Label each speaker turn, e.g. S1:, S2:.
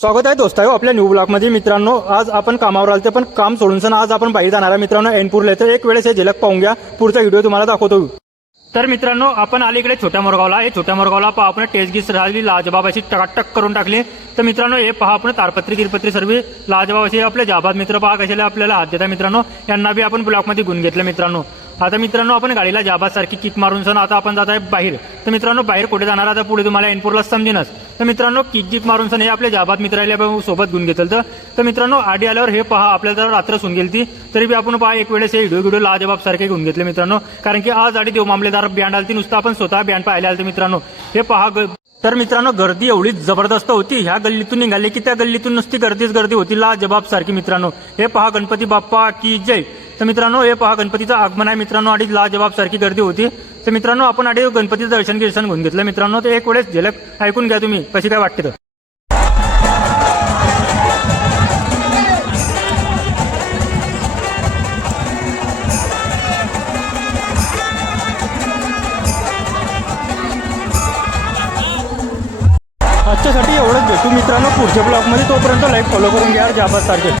S1: स्वागत आहे दोस्त आहे हो आपल्या न्यू ब्लॉकमध्ये मित्रांनो आज आपण कामावर आलते पण काम सोडून सण आज आपण बाहेर जाणार आहे. मित्रांनो एनपूरला तर एक वेळेस हे झलक पाहून घ्या. पुढचा व्हिडिओ तुम्हाला दाखवतो. तर मित्रांनो आपण आले इकडे छोट्या मोरगावला. हे छोट्या मोरगावला पहा आपण टेस्ट गीस राहिली लाजबाबाशी टकाटक करून टाकली. तर मित्रांनो हे पहा आपण तारपत्री किरपत्री सर्व लाजबाबाशी आपले जाबाद मित्र पहा कशाला आपल्याला हात देता मित्रांनो. यांना बी आपण ब्लॉकमध्ये गुण घेतलं मित्रांनो. आता मित्रांनो आपण गाडीला जाबासारखी किक मारून सण आता आपण जात आहे बाहेर. तर मित्रांनो बाहेर कुठे जाणार आता पुढे तुम्हाला एनपूरला समजेनच. तर मित्रांनो किक किक मारून सण हे आपल्या जाबात मित्राला सोबत घेऊन घेतलं तर मित्रांनो आडी आल्यावर हे पहा आपल्याला जरा रात्र सुन गेली तरी बी आपण पहा एक वेळेस हे व्हिडिओ व्हिडिओ लाजबाब सारखे घेऊन घेतले मित्रांनो. कारण की आज आडी देव मामलेदार बँड आलती नुसतं आपण स्वतः बँड पाहायला आलते मित्रांनो. हे पहा ग- तर मित्रांनो गर्दी एवढी जबरदस्त होती. ह्या गल्लीतून निघाली की त्या गल्लीतून नुसती गर्दीच गर्दी होती लाजबाब सारखी मित्रांनो. हे पहा गणपती बाप्पा की जय. तर मित्रांनो हे पहा गणपतीचं आगमन आहे. मित्रांनो आणि लाजवाब सारखी गर्दी होती. तर मित्रांनो आपण आधी गणपतीचं दर्शन गिर्शन घेऊन घेतलं. मित्रांनो तर एक वेळेस झलक ऐकून घ्या तुम्ही कशी काय वाटते तर. आजच्यासाठी एवढंच भेटू मित्रांनो पुढच्या ब्लॉगमध्ये. तोपर्यंत लाईक फॉलो करून घ्या जाबाद सारखे.